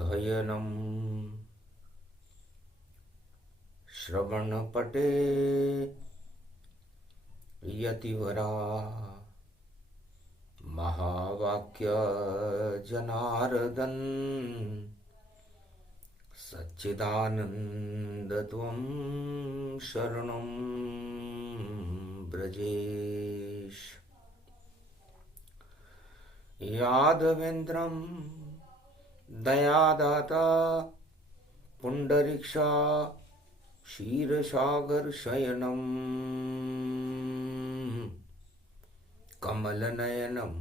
अध्ययनम् श्रवणपटे यतिवरा महावाक्य जनार्दन सच्चिदानंद त्वं शरणं ब्रजेश। यादवेन्द्रं दयादाता पुंडरीक्षा क्षीरसागर शयनम कमलनयनम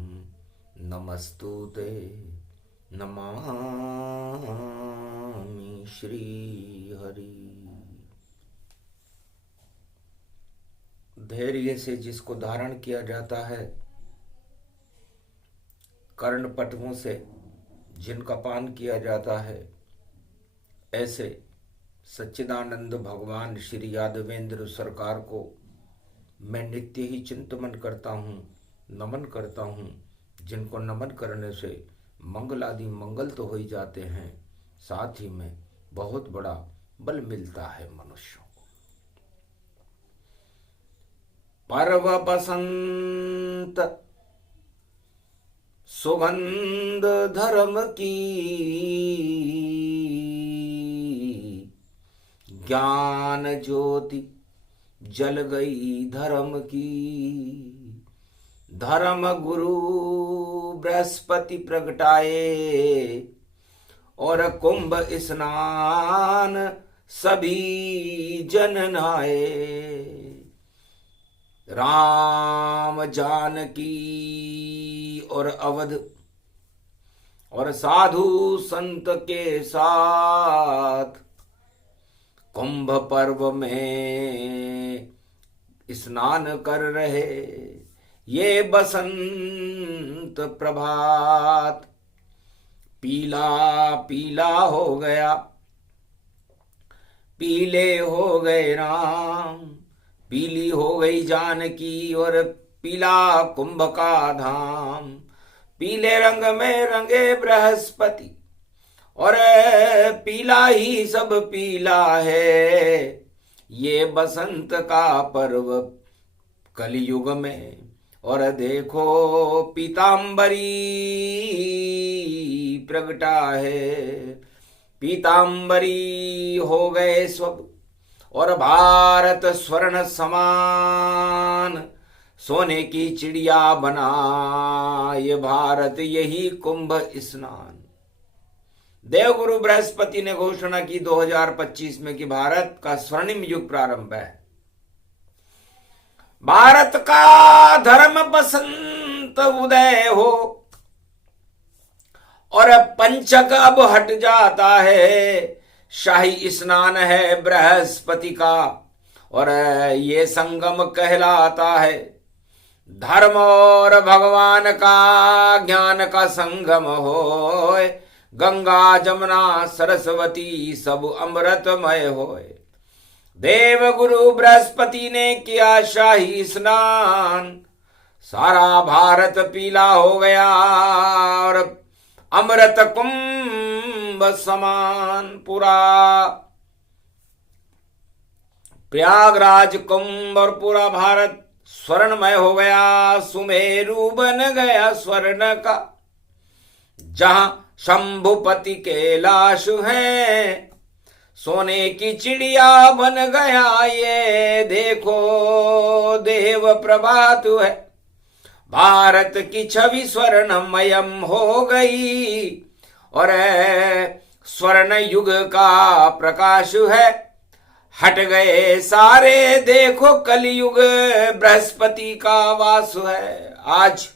नमस्तुते नमामि श्रीहरि। धैर्य से जिसको धारण किया जाता है, कर्णपटुओं से जिनका पान किया जाता है, ऐसे सच्चिदानंद भगवान श्री यादवेंद्र सरकार को मैं नित्य ही चिंतन करता हूँ, नमन करता हूँ। जिनको नमन करने से मंगल आदि मंगल तो हो ही जाते हैं, साथ ही में बहुत बड़ा बल मिलता है मनुष्यों को। पर्व बसंत सुगंध धर्म की, ज्ञान ज्योति जल गई धर्म की। धर्म गुरु बृहस्पति प्रगटाए और कुंभ स्नान सभी जन नहाए। राम जानकी और अवध और साधु संत के साथ कुंभ पर्व में स्नान कर रहे। ये बसंत प्रभात पीला पीला हो गया, पीले हो गए राम, पीली हो गई जानकी और पीला कुंभ का धाम। पीले रंग में रंगे बृहस्पति और पीला ही सब पीला है। ये बसंत का पर्व कलयुग में, और देखो पीतांबरी प्रगटा है। पीतांबरी हो गए सब और भारत स्वर्ण समान सोने की चिड़िया बना ये भारत, यही कुंभ स्नान। देवगुरु बृहस्पति ने घोषणा की 2025 में कि भारत का स्वर्णिम युग प्रारंभ है। भारत का धर्म बसंत उदय हो और पंचक अब हट जाता है। शाही स्नान है बृहस्पति का और ये संगम कहलाता है। धर्म और भगवान का ज्ञान का संगम हो। गंगा जमुना सरस्वती सब अमृतमय होए। देव गुरु बृहस्पति ने किया शाही स्नान, सारा भारत पीला हो गया और अमृत कुंभ समान पूरा प्रयागराज कुंभ और पूरा भारत स्वर्णमय हो गया। सुमेरु बन गया स्वर्ण का, जहां शंभुपति कैलाश है। सोने की चिड़िया बन गया ये देखो देव प्रभात है। भारत की छवि स्वर्णमयम हो गई और स्वर्ण युग का प्रकाश है। हट गए सारे देखो कलयुग, बृहस्पति का वास है। आज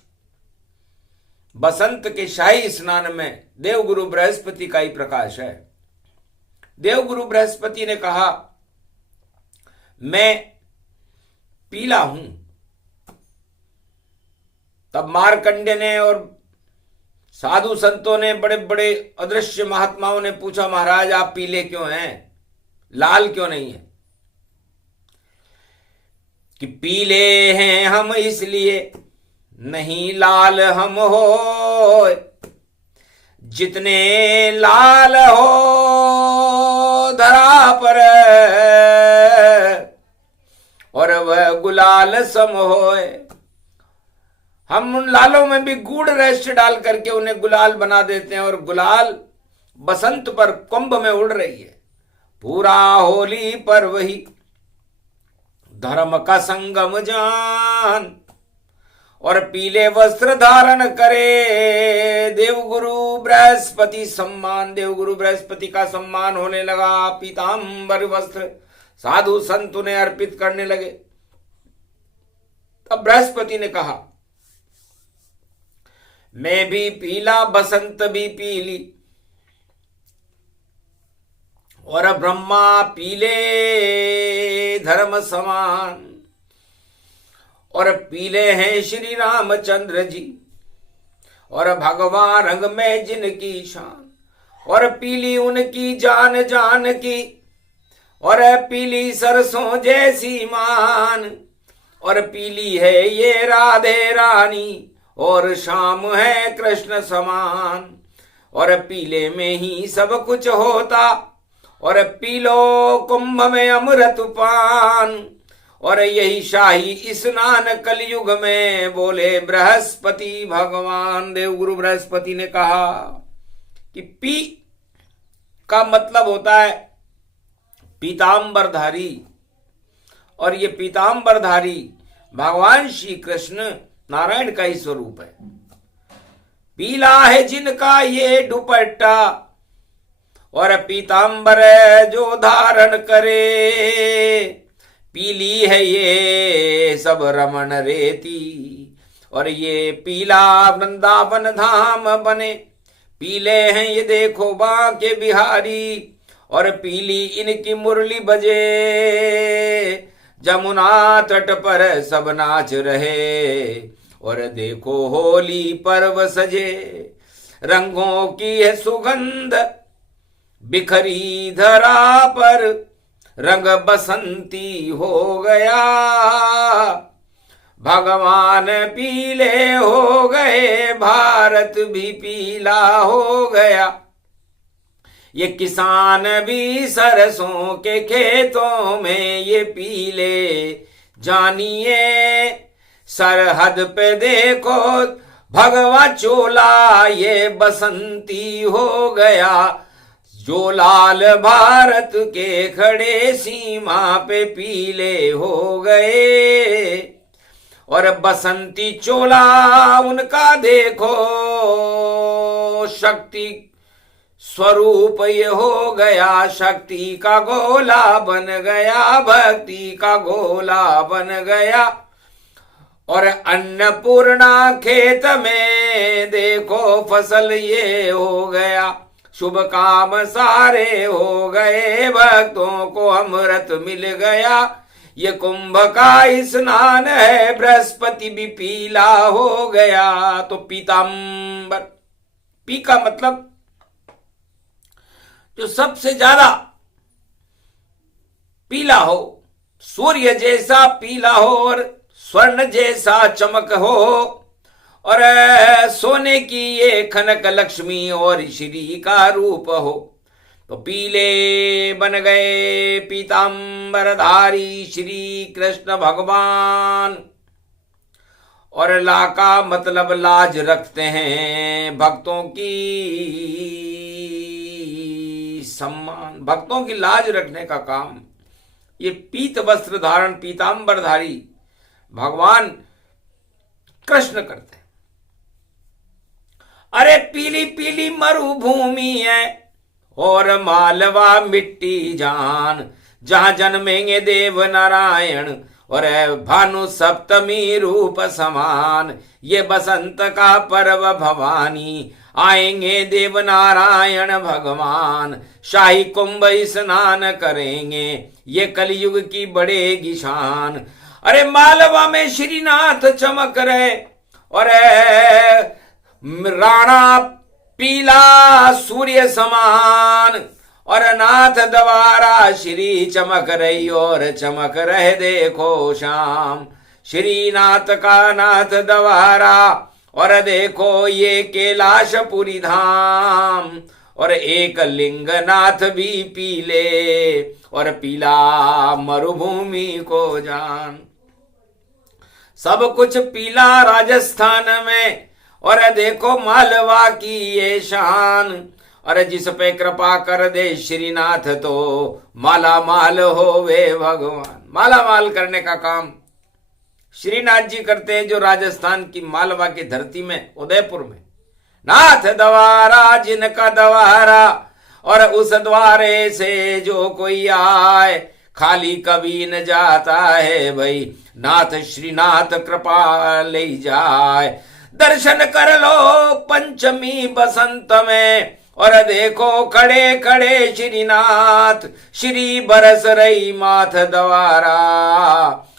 बसंत के शाही स्नान में देवगुरु बृहस्पति का ही प्रकाश है। देवगुरु बृहस्पति ने कहा मैं पीला हूं। तब मार्कंडेय ने और साधु संतों ने, बड़े बड़े अदृश्य महात्माओं ने पूछा, महाराज आप पीले क्यों हैं, लाल क्यों नहीं है? कि पीले हैं हम इसलिए नहीं लाल हम हो, जितने लाल हो धरा पर और वह गुलाल सम होए। हम उन लालों में भी गुड़ रेस्ट डाल करके उन्हें गुलाल बना देते हैं और गुलाल बसंत पर कुंभ में उड़ रही है। पूरा होली पर वही धर्म का संगम जान और पीले वस्त्र धारण करे देवगुरु बृहस्पति सम्मान। देवगुरु बृहस्पति का सम्मान होने लगा। पीतांबर वस्त्र साधु संत उन्हें अर्पित करने लगे। तब बृहस्पति ने कहा, मैं भी पीला बसंत भी पीली और ब्रह्मा पीले धर्म समान और पीले हैं श्री रामचंद्र जी और भगवान रंग में जिनकी शान और पीली उनकी जान जान की और पीली सरसों जैसी मान और पीली है ये राधे रानी और शाम है कृष्ण समान और पीले में ही सब कुछ होता और पीलो कुंभ में अमृत पान और यही शाही स्नान कलयुग में बोले बृहस्पति भगवान। देवगुरु बृहस्पति ने कहा कि पी का मतलब होता है पीतांबरधारी और ये पीतांबरधारी भगवान श्री कृष्ण नारायण का ही स्वरूप है। पीला है जिनका ये दुपट्टा और पीतांबर जो धारण करे पीली है ये सब रमण रेती और ये पीला वृंदावन धाम बने। पीले हैं ये देखो बांके बिहारी और पीली इनकी मुरली बजे। जमुना तट पर सब नाच रहे और देखो होली पर्व सजे। रंगों की है सुगंध बिखरी धरा पर रंग बसंती हो गया। भगवान पीले हो गए भारत भी पीला हो गया। ये किसान भी सरसों के खेतों में ये पीले जानिए। सरहद पे देखो भगवा चोला ये बसंती हो गया। जो लाल भारत के खड़े सीमा पे पीले हो गए और बसंती चोला उनका देखो शक्ति स्वरूप ये हो गया। शक्ति का गोला बन गया भक्ति का गोला बन गया और अन्नपूर्णा खेत में देखो फसल ये हो गया। शुभ काम सारे हो गए भक्तों को अमृत मिल गया। ये कुंभ का स्नान है बृहस्पति भी पीला हो गया। तो पीतांबर पी का मतलब जो सबसे ज्यादा पीला हो, सूर्य जैसा पीला हो और स्वर्ण जैसा चमक हो और सोने की ये खनक लक्ष्मी और श्री का रूप हो। तो पीले बन गए पीतांबरधारी श्री कृष्ण भगवान। और ला का मतलब लाज रखते हैं भक्तों की सम्मान, भक्तों की लाज रखने का काम ये पीत वस्त्र धारण पीतांबरधारी भगवान कृष्ण करते हैं। अरे पीली पीली मरुभूमि है और मालवा मिट्टी जान। जहां जन्मेंगे देव नारायण और भानु सप्तमी रूप समान। ये बसंत का पर्व भवानी आएंगे देव नारायण भगवान। शाही कुंभ स्नान करेंगे ये कलयुग की बढ़ेगी शान। अरे मालवा में श्रीनाथ चमक रहे और राणा पीला सूर्य समान और नाथ द्वारा श्री चमक रही और चमक रहे देखो शाम। श्रीनाथ का नाथ द्वारा और देखो ये कैलाशपुरी धाम, और एक लिंगनाथ भी पीले, और पीला मरुभूमि को जान। सब कुछ पीला राजस्थान में, और देखो मालवा की ये शान, और जिस पे कृपा कर दे श्रीनाथ तो माला माल हो वे भगवान। माला माल करने का काम श्रीनाथ जी करते हैं, जो राजस्थान की मालवा की धरती में उदयपुर में नाथ द्वारा जिनका द्वारा, और उस द्वारे से जो कोई आए खाली कभी न जाता है भाई, नाथ श्रीनाथ कृपा ले जाए। दर्शन कर लो पंचमी बसंत में, और देखो खड़े खड़े श्रीनाथ, श्री बरस रही माथ द्वारा,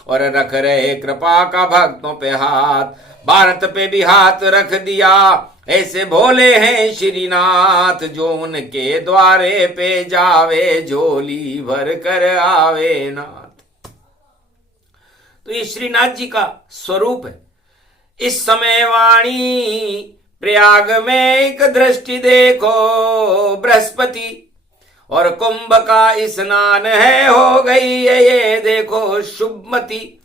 और रख रहे कृपा का भक्तों पे हाथ, भारत पे भी हाथ रख दिया। ऐसे भोले हैं श्रीनाथ, जो उनके द्वारे पे जावे झोली भर कर आवे नाथ। तो ये श्रीनाथ जी का स्वरूप है। इस समय वाणी प्रयाग में एक दृष्टि देखो बृहस्पति, और कुंभ का स्नान है हो गई है ये देखो शुभमति।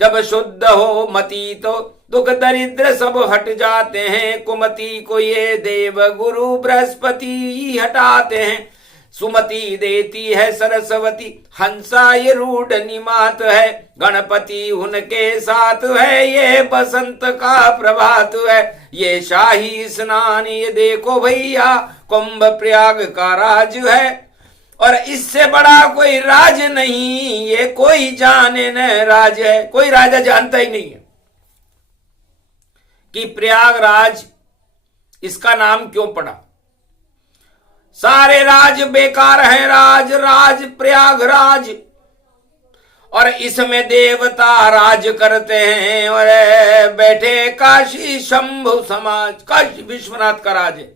जब शुद्ध हो मति तो दुख दरिद्र सब हट जाते हैं, कुमति को ये देव गुरु बृहस्पति हटाते हैं। सुमति देती है सरस्वती, हंसा ये रूढ़ निमात है, गणपति उनके साथ है, ये बसंत का प्रभात है। ये शाही स्नान ये देखो भैया कुंभ प्रयाग का राज है, और इससे बड़ा कोई राज नहीं, ये कोई जाने न राज है। कोई राजा जानता ही नहीं है कि प्रयागराज इसका नाम क्यों पड़ा। सारे राज बेकार हैं, राज राज प्रयागराज, और इसमें देवता राज करते हैं, और बैठे काशी शंभु समाज। काशी विश्वनाथ का राज है।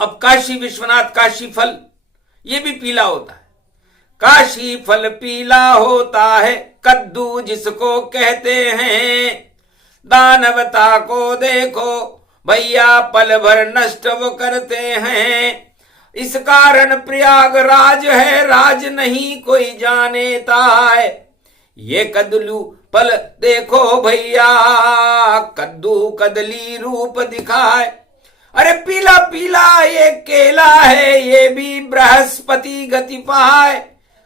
अब काशी विश्वनाथ काशी फल ये भी पीला होता है। काशी फल पीला होता है, कद्दू जिसको कहते हैं, दानवता को देखो भैया पल भर नष्ट वो करते हैं। इस कारण प्रयागराज है, राज नहीं कोई जानेता है। ये कदलू पल देखो भैया, कद्दू कदली रूप दिखाए। अरे पीला पीला ये केला है, ये भी बृहस्पति गति पाए।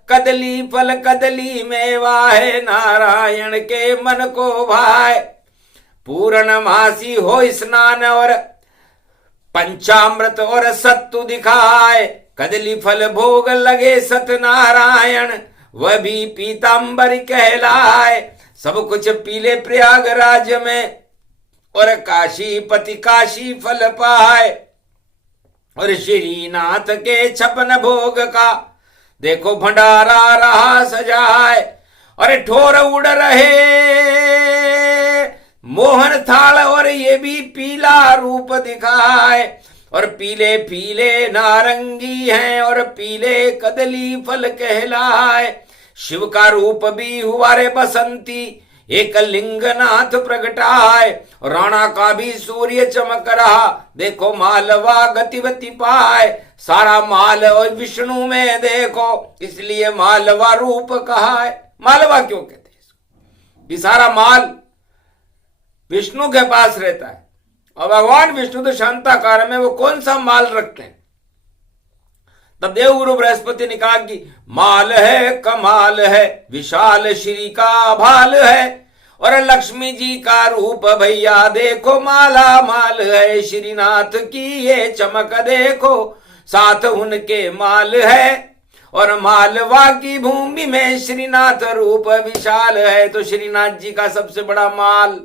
कदली फल कदली मेवा है, नारायण के मन को भाए। पूर्णमासी हो स्नान और पंचामृत और सत्तु दिखाए। कदली फल भोग लगे सत्यनारायण, वह भी पीतांबर कहलाए। सब कुछ पीले प्रयागराज में, और काशीपति काशी फल पाए। और श्रीनाथ के 56 भोग का देखो भंडारा रहा सजाए। और ठोर उड़ रहे मोहन थाल, और ये भी पीला रूप दिखाए। और पीले पीले नारंगी हैं, और पीले कदली फल कहलाए। शिव का रूप भी हुआ रे बसंती, एक लिंगनाथ प्रगटाए। राणा का भी सूर्य चमक रहा, देखो मालवा गतिवती पाए। सारा माल और विष्णु में देखो, इसलिए मालवा रूप कहा है। मालवा क्यों कहते हैं इसको? कि सारा माल विष्णु के पास रहता है, और भगवान विष्णु तो शांताकार में, वो कौन सा माल रखते हैं। तब देवगुरु बृहस्पति ने कहा कि माल है कमाल है, विशाल श्री का भाल है। और लक्ष्मी जी का रूप भैया देखो माला माल है। श्रीनाथ की ये चमक देखो, साथ उनके माल है। और मालवा की भूमि में श्रीनाथ रूप विशाल है। तो श्रीनाथ जी का सबसे बड़ा माल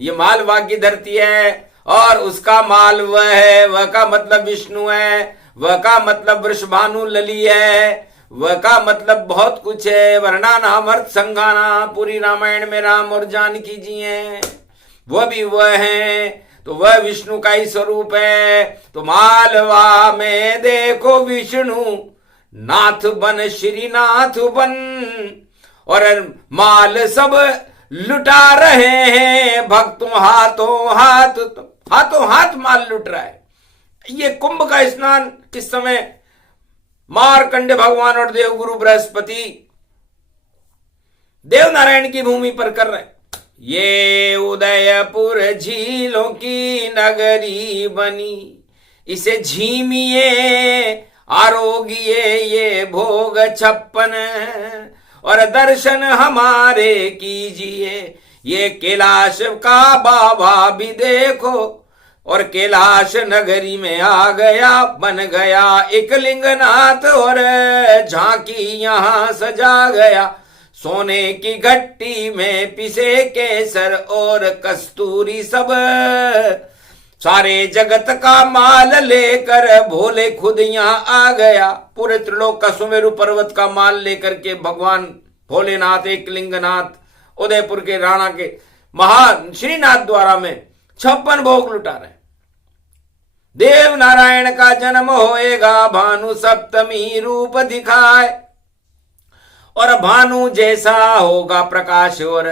ये मालवा की धरती है, और उसका माल वह है, वह का मतलब विष्णु है, वह का मतलब वृषभानु लली है, वह का मतलब बहुत कुछ है। वर्णा नाम अर्थ संगाना, पूरी रामायण में राम और जानकी जी हैं, वह भी वह है। तो वह विष्णु का ही स्वरूप है। तो मालवा में देखो विष्णु नाथ बन श्रीनाथ बन, और माल सब लुटा रहे हैं भक्तों हाथों हाथ माल लुट रहा है। ये कुंभ का स्नान इस समय मार्कंडे भगवान और देवगुरु बृहस्पति देवनारायण की भूमि पर कर रहे हैं। ये उदयपुर झीलों की नगरी बनी, इसे झीमिए आरोगिए ये भोग 56 और दर्शन हमारे कीजिए। ये कैलाश का बाबा भी देखो और कैलाश नगरी में आ गया, बन गया एक लिंगनाथ और झांकी यहां सजा गया। सोने की गट्टी में पिसे केसर और कस्तूरी सब, सारे जगत का माल लेकर भोले खुद यहाँ आ गया। पूरे त्रिलोक का सुमेरु पर्वत का माल लेकर के भगवान भोलेनाथ एक लिंगनाथ उदयपुर के राणा के महान श्रीनाथ द्वारा में 56 भोग लुटा रहे। देव नारायण का जन्म होएगा, भानु सप्तमी रूप दिखाए और भानु जैसा होगा प्रकाश और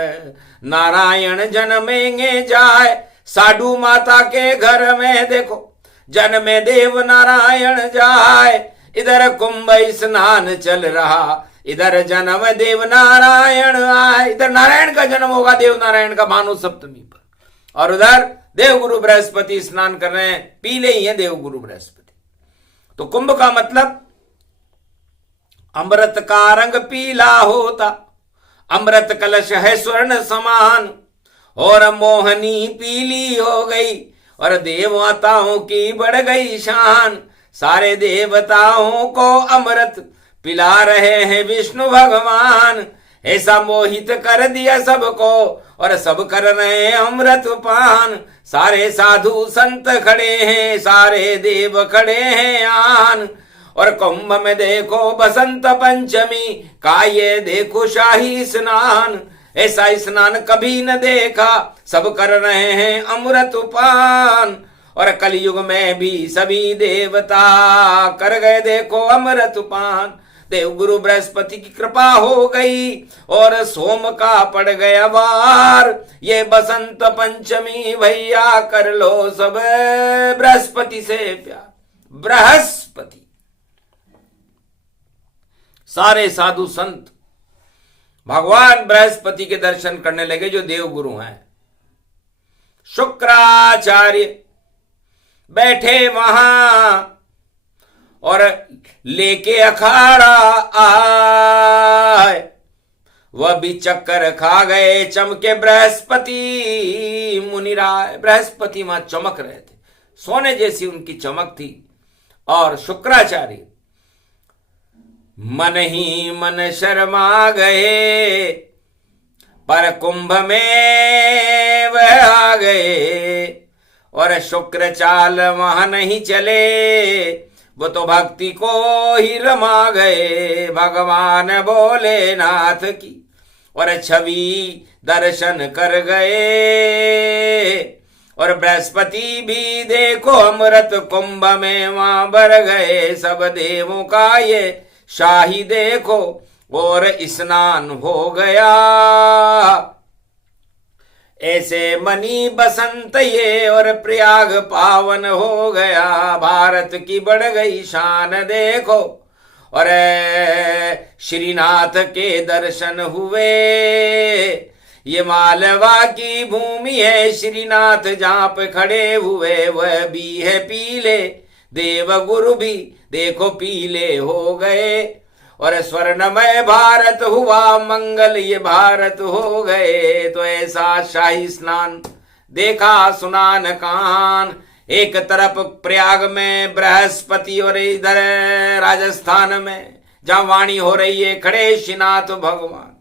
नारायण जन्मेंगे जाए। साधु माता के घर में देखो जन्मे देव नारायण जाए। इधर कुंभ स्नान चल रहा, इधर जन्म देव नारायण आए। इधर नारायण का जन्म होगा देव नारायण का भानु सप्तमी पर, और उधर देवगुरु बृहस्पति स्नान कर रहे हैं। पीले ही है देवगुरु बृहस्पति। तो कुंभ का मतलब अमृत का रंग पीला होता, अमृत कलश है स्वर्ण समान और मोहनी पीली हो गई और देवताओं की बढ़ गई शान। सारे देवताओं को अमृत पिला रहे हैं विष्णु भगवान। ऐसा मोहित कर दिया सबको और सब कर रहे हैं अमृत पान। सारे साधु संत खड़े हैं, सारे देव खड़े हैं आन। और कुंभ में देखो बसंत पंचमी का ये देखो शाही स्नान। ऐसा स्नान कभी न देखा, सब कर रहे हैं अमृत पान। और कलयुग में भी सभी देवता कर गए देखो अमृत पान। देवगुरु बृहस्पति की कृपा हो गई और सोम का पड़ गया वार। ये बसंत पंचमी भैया कर लो सब बृहस्पति से प्यार। बृहस्पति सारे साधु संत भगवान बृहस्पति के दर्शन करने लगे जो देवगुरु हैं। शुक्राचार्य बैठे वहां और लेके अखाड़ा आए। वह भी चक्कर खा गए, चमके बृहस्पति मुनिराय। बृहस्पति वहां चमक रहे थे, सोने जैसी उनकी चमक थी। और शुक्राचार्य मन ही मन शर्मा गए, पर कुंभ में वह आ गए। और शुक्र चाल वहां नहीं चले, वो तो भक्ति को ही रमा गए भगवान भोलेनाथ की। और छवि दर्शन कर गए और बृहस्पति भी देखो अमृत कुंभ में वहां भर गए। सब देवों का ये शाही देखो और स्नान हो गया। ऐसे मनी बसंत ये और प्रयाग पावन हो गया। भारत की बढ़ गई शान देखो और श्रीनाथ के दर्शन हुए। ये मालवा की भूमि है, श्रीनाथ जहां पे खड़े हुए वह भी है पीले। देव गुरु भी देखो पीले हो गए और स्वर्णमय भारत हुआ मंगल, ये भारत हो गए। तो ऐसा शाही स्नान देखा सुनान कान। एक तरफ प्रयाग में बृहस्पति और इधर राजस्थान में जहां वाणी हो रही है खड़े श्रीनाथ भगवान।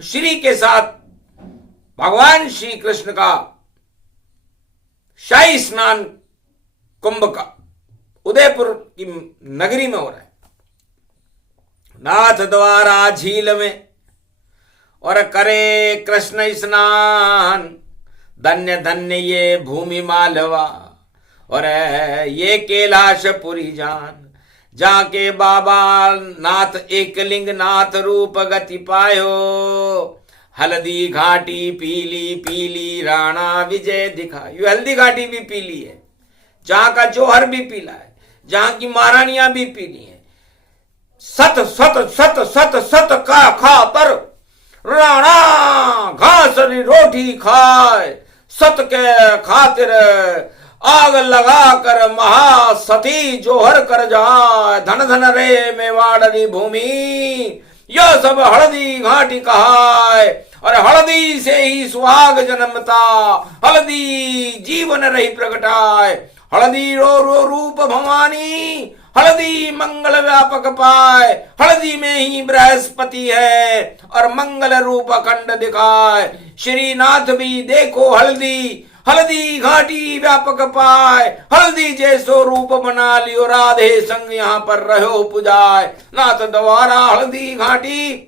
श्री के साथ भगवान श्री कृष्ण का शाही स्नान कुंभ का उदयपुर की नगरी में हो रहा है, नाथ द्वारा झील में। और करे कृष्ण स्नान, धन्य धन्य ये भूमि मालवा और ये कैलाशपुरी जान। जाके बाबा नाथ एक लिंग नाथ रूप गति पायो। हल्दी घाटी पीली पीली राणा विजय दिखा। ये हल्दी घाटी भी पीली है, जहां का जौहर भी पीला है, जहां की महारानियां भी पीली है। सत सत सत सत सत का खातर राणा घासरी रोटी खाए, सत के खातिर आग लगा कर महासती जोहर कर जाए। धन धन रे मेवाड़नी भूमि, यह सब हल्दी घाटी कहाय। और हल्दी से ही सुहाग जन्मता, हल्दी जीवन रही प्रगटाए। हल्दी रो रो रूप भवानी, हल्दी मंगल व्यापक पाए। हल्दी में ही बृहस्पति है और मंगल रूप अखंड दिखाए। श्रीनाथ भी देखो हल्दी, हल्दी घाटी व्यापक पाए। हल्दी जैसो रूप बना लियो, राधे संग यहाँ पर रहो पुजाए। नाथ द्वारा हल्दी घाटी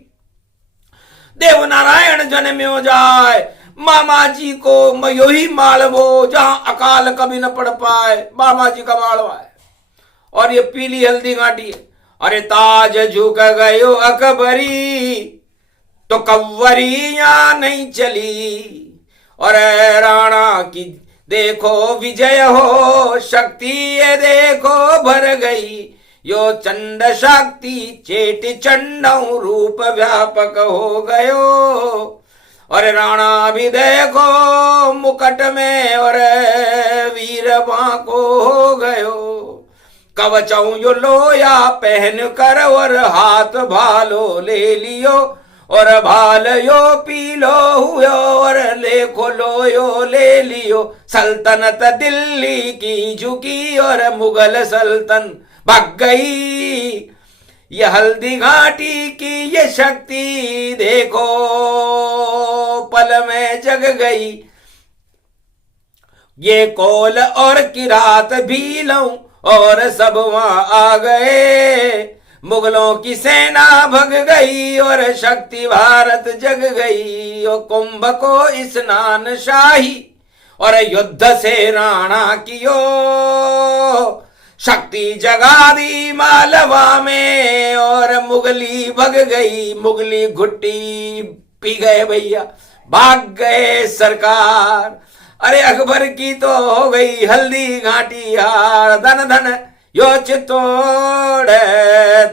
देव नारायण जन्म्यो जाए। मामा जी को मयो ही मालवो, जहां अकाल कभी न पड़ पाए। मामा जी का मालवा है और ये पीली हल्दी घाटी है। अरे ताज झुक गयो अकबरी, तो कव्वरी यहाँ नहीं चली। और राणा की देखो विजय हो, शक्ति ये देखो भर गई। यो चंड शक्ति चेट चंडौ, रूप व्यापक हो गयो। और राणा भी देखो मुकुट में, और वीर बांको हो गयो। कवचों यो लोया पहन कर, और हाथ भालो ले लियो। और भाल यो पीलो हुयो, और लेखो लो यो ले लियो। सल्तनत दिल्ली की झुकी, और मुगल सल्तन भाग गई। ये हल्दी घाटी की ये शक्ति देखो पल में जग गई। ये कोल और किरात भी लऊं, और सब वहां आ गए। मुगलों की सेना भग गई, और शक्ति भारत जग गई। और कुंभ को स्नान शाही, और युद्ध से राणा कियो। शक्ति जगा दी मालवा में, और मुगली भग गई। मुगली घुट्टी पी गए भैया, भाग गए सरकार। अरे अकबर की तो हो गई हल्दी घाटी हार। धन धन यो चितोड़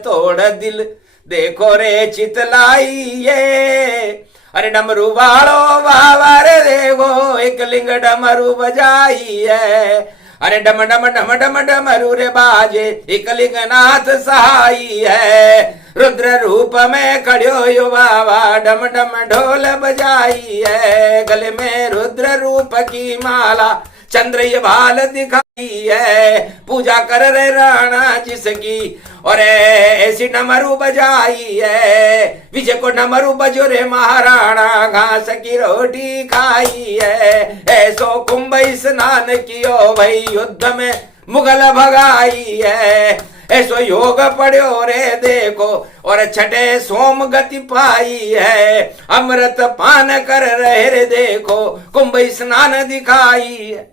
तोड़ दिल, देखो रे चितलाई ये। अरे डमरू वालो बाबा रे देखो, एक लिंग डमरू बजाई है। अरे डम डम डम डम डमरू रे बाजे, एक लिंग नाथ सहाई है। रुद्र रूप में खड़ो यो बाबा, डम डम ढोल बजाई है। गले में रुद्र रूप की माला, चंद्र ये भाल दिखाई है। पूजा कर रे राणा जिसकी, और ऐसी डमरू बजाई है। विजय को डमरू बजो रे महाराणा, घास की रोटी खाई है। ऐसो कुंभ स्नान कियो भाई, युद्ध में मुगल भगाई है। ऐसो योग पढ़ो रे देखो, और छठे सोम गति पाई है। अमृत पान कर रहे रे देखो, कुंभ स्नान दिखाई है।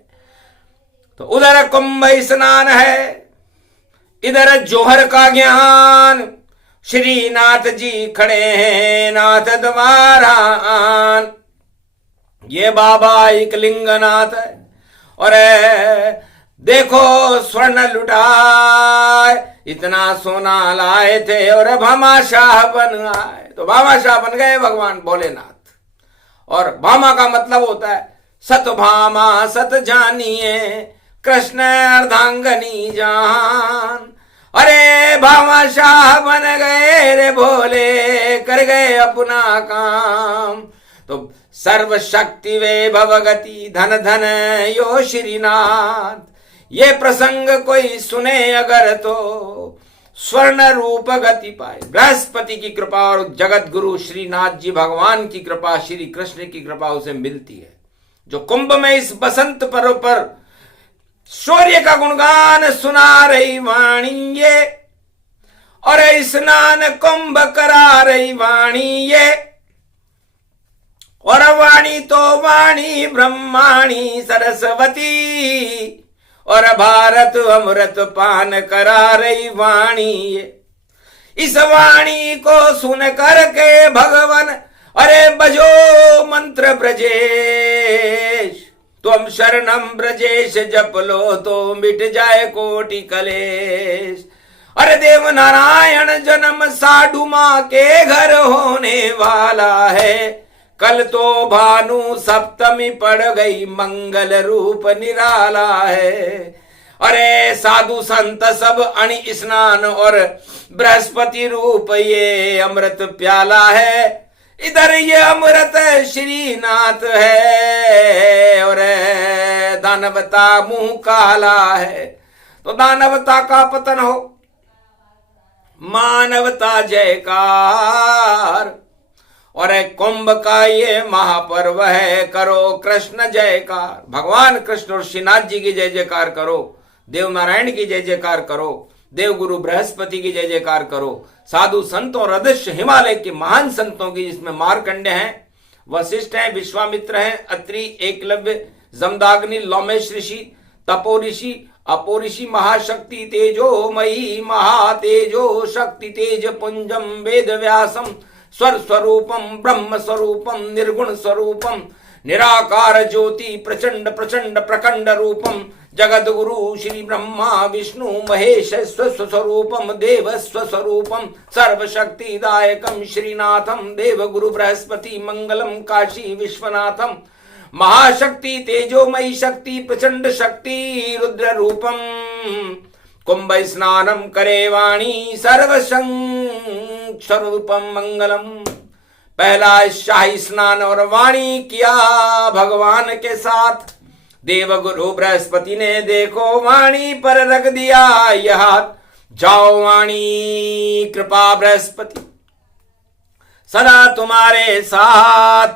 तो उधर कुंभ स्नान है, इधर जौहर का ज्ञान। श्रीनाथ जी खड़े हैं नाथ द्वारा आन। ये बाबा एक लिंगनाथ है, और देखो स्वर्ण लुटाए। इतना सोना लाए थे, और भामाशाह बन आए। तो भामाशाह बन गए भगवान भोलेनाथ। और भामा का मतलब होता है सत भामा सत जानिए, कृष्ण अर्धांगनी जान। अरे भामाशाह बन गए रे भोले, कर गए अपना काम। तो सर्व शक्ति वे भवगति, धन धन यो श्रीनाथ। ये प्रसंग कोई सुने अगर, तो स्वर्ण रूप गति पाए। बृहस्पति की कृपा और जगत गुरु श्रीनाथ जी भगवान की कृपा, श्री कृष्ण की कृपा उसे मिलती है। जो कुंभ में इस बसंत पर्व पर शौर्य का गुणगान सुना रही वाणी ये, और स्नान कुंभ करा रही वाणी ये। और वाणी तो वाणी ब्रह्माणी सरस्वती, और भारत अमृत पान करा रही वाणी ये। इस वाणी को सुन करके भगवान अरे बजो मंत्र ब्रजेश, तुम शरणम ब्रजेश जप लो तो मिट जाए कोटि कलेश। अरे देव नारायण जन्म साधु मां के घर होने वाला है, कल तो भानु सप्तमी पड़ गई मंगल रूप निराला है। अरे साधु संत सब अणि स्नान और बृहस्पति रूप ये अमृत प्याला है, इधर ये अमृत श्रीनाथ है और दानवता मुंह काला है। तो दानवता का पतन हो, मानवता जयकार। और कुंभ का ये महापर्व है, करो कृष्ण जयकार। भगवान कृष्ण और श्रीनाथ जी की जय जयकार करो, देव नारायण की जय जयकार करो, देव गुरु बृहस्पति की जय जयकार करो, साधु संतों और अदृश्य हिमालय के महान संतों की, जिसमें मार्कंडे हैं, वशिष्ठ हैं, विश्वामित्र हैं, अत्रि, एकलव्य, जमदाग्नि, लोमेश ऋषि, तपो ऋषि, अपो ऋषि, महाशक्ति तेजोमयी, महातेजो शक्ति तेज पुंजम वेद व्यासम, स्वर स्वरूपम ब्रह्म स्वरूपम, निर्गुण स्वरूपम, निराकार ज्योति प्रचंड प्रचंड प्रकंड रूपम, जगद गुरु श्री ब्रह्मा विष्णु महेश स्वस्वरूपम, देव स्वस्वरूपम, सर्वशक्तिदायकम श्रीनाथम, देव गुरु बृहस्पति मंगलम काशी विश्वनाथम, महाशक्ति तेजोमयी शक्ति प्रचंड शक्ति रुद्र रूपम, कुंभ स्नानम करे वाणी सर्वस्वरूपम मंगलम। पहला शाही स्नान और वाणी किया भगवान के साथ, देव गुरु बृहस्पति ने देखो वाणी पर रख दिया यह हाथ, जाओ वाणी कृपा बृहस्पति सदा तुम्हारे साथ,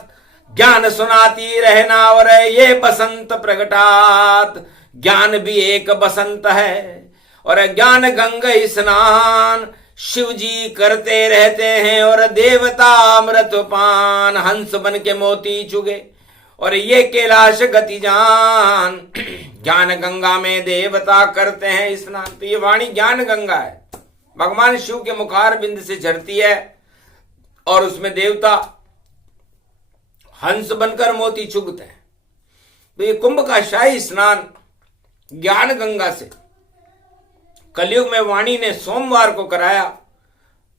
ज्ञान सुनाती रहना और ये बसंत प्रगटात। ज्ञान भी एक बसंत है और ज्ञान गंगा स्नान शिव जी करते रहते हैं, और देवता अमृत पान हंस बन के मोती चुगे और ये कैलाश गति जान। ज्ञान गंगा में देवता करते हैं स्नान। तो ये वाणी ज्ञान गंगा है, भगवान शिव के मुखार बिंद से झरती है और उसमें देवता हंस बनकर मोती चुगते हैं। तो ये कुंभ का शाही स्नान ज्ञान गंगा से कलयुग में वाणी ने सोमवार को कराया।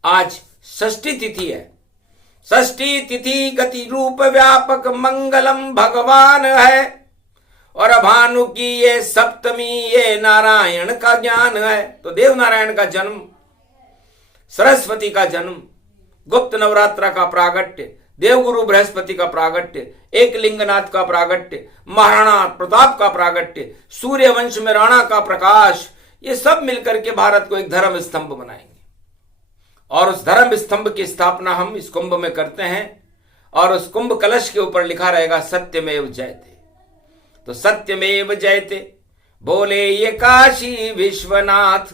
आज षष्ठी तिथि है, षष्ठी तिथि गति रूप व्यापक मंगलम भगवान है, और भानु की ये सप्तमी ये नारायण का ज्ञान है। तो देव नारायण का जन्म, सरस्वती का जन्म, गुप्त नवरात्र का प्रागट्य, देवगुरु बृहस्पति का प्रागट्य, एक लिंगनाथ का प्रागट्य, महाराणा प्रताप का प्रागट्य, सूर्य वंश में राणा का प्रकाश, ये सब मिलकर के भारत को एक धर्म स्तंभ बनाएंगे। और उस धर्म स्तंभ की स्थापना हम इस कुंभ में करते हैं, और उस कुंभ कलश के ऊपर लिखा रहेगा सत्यमेव जयते। तो सत्यमेव जयते बोले ये काशी विश्वनाथ,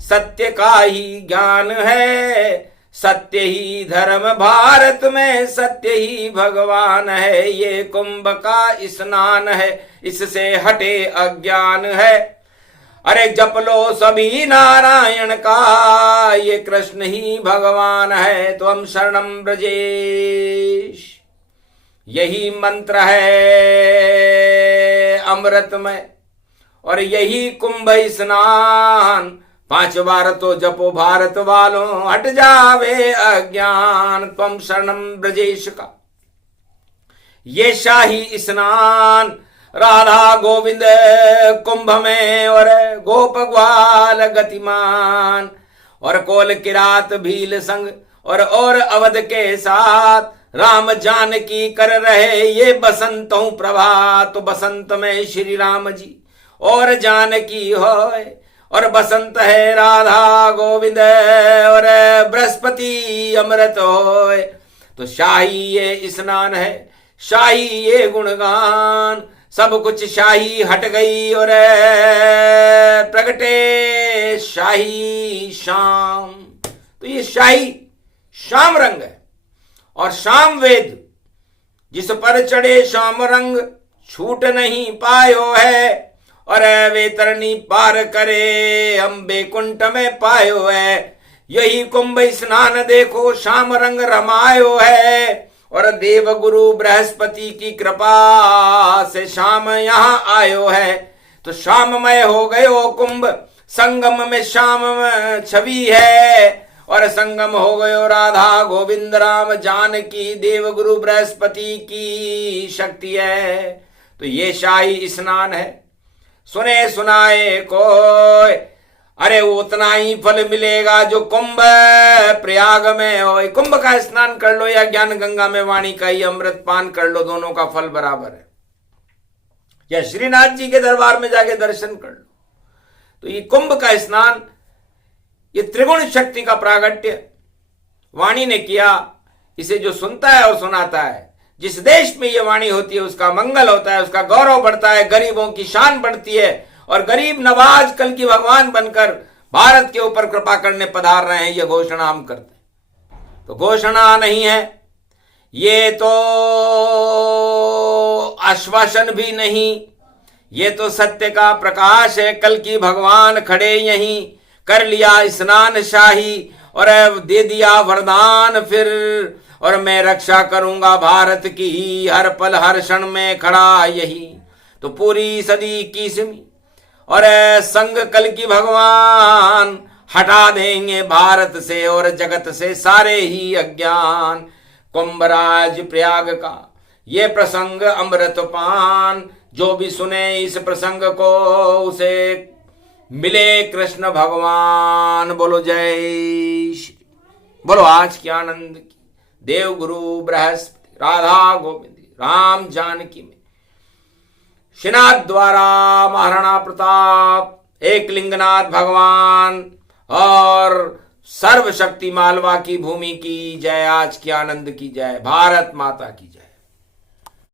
सत्य का ही ज्ञान है, सत्य ही धर्म भारत में, सत्य ही भगवान है। ये कुंभ का स्नान है, इससे हटे अज्ञान है। अरे जप लो सभी नारायण का, ये कृष्ण ही भगवान है। तो हम शरणम ब्रजेश, यही मंत्र है अमृतमय, और यही कुंभ स्नान 5 बार तो जपो भारत वालों, हट जावे अज्ञान। त्वम शरणम ब्रजेश का ये शाही स्नान, राधा गोविंद कुंभ में और गोप ग्वाल गतिमान, और कोल किरात भील संग और अवध के साथ, राम जानकी कर रहे ये बसंतों प्रभात। तो बसंत में श्री राम जी और जानकी होए, और बसंत है राधा गोविंद और बृहस्पति अमृत होए। तो शाही ये स्नान है, शाही ये गुणगान, सब कुछ शाही हट गई और प्रगटे शाही शाम। तो ये शाही शाम रंग है, और शाम वेद जिस पर चढ़े शाम रंग, छूट नहीं पायो है, और वेतरनी पार करे हम बैकुंठ में पायो है। यही कुंभ स्नान देखो शाम रंग रमायो है, और देव गुरु बृहस्पति की कृपा से श्याम यहाँ आयो है। तो श्याममय हो गयो कुंभ, संगम में श्याम छवि है। और संगम हो गयो राधा गोविंद राम जानकी, देव गुरु बृहस्पति की शक्ति है। तो ये शाही स्नान है, सुने सुनाए कोई, अरे उतना ही फल मिलेगा जो कुंभ प्रयाग में हो। कुंभ का स्नान कर लो या ज्ञान गंगा में वाणी का ही अमृत पान कर लो, दोनों का फल बराबर है। या श्रीनाथ जी के दरबार में जाके दर्शन कर लो। तो ये कुंभ का स्नान, ये त्रिगुण शक्ति का प्रागट्य वाणी ने किया। इसे जो सुनता है और सुनाता है, जिस देश में ये वाणी होती है उसका मंगल होता है, उसका गौरव बढ़ता है, गरीबों की शान बढ़ती है। और गरीब नवाज कल की भगवान बनकर भारत के ऊपर कृपा करने पधार रहे हैं, ये घोषणा हम करते हैं। तो घोषणा नहीं है, ये तो आश्वासन भी नहीं, ये तो सत्य का प्रकाश है। कल की भगवान खड़े यहीं, कर लिया स्नान शाही और दे दिया वरदान फिर, और मैं रक्षा करूंगा भारत की, हर पल हर क्षण में खड़ा यही। तो पूरी सदी की सिमी और संग कल की भगवान हटा देंगे भारत से और जगत से सारे ही अज्ञान। कुंभराज प्रयाग का ये प्रसंग अमृत पान, जो भी सुने इस प्रसंग को उसे मिले कृष्ण भगवान। बोलो जय श्री, बोलो आज की आनंद की, देव गुरु बृहस्पति राधा गोविंद राम जानकी में श्रीनाथ द्वारा महाराणा प्रताप, एक लिंगनाथ भगवान और सर्वशक्ति मालवा की भूमि की जय। आज की आनंद की जय, भारत माता की जय।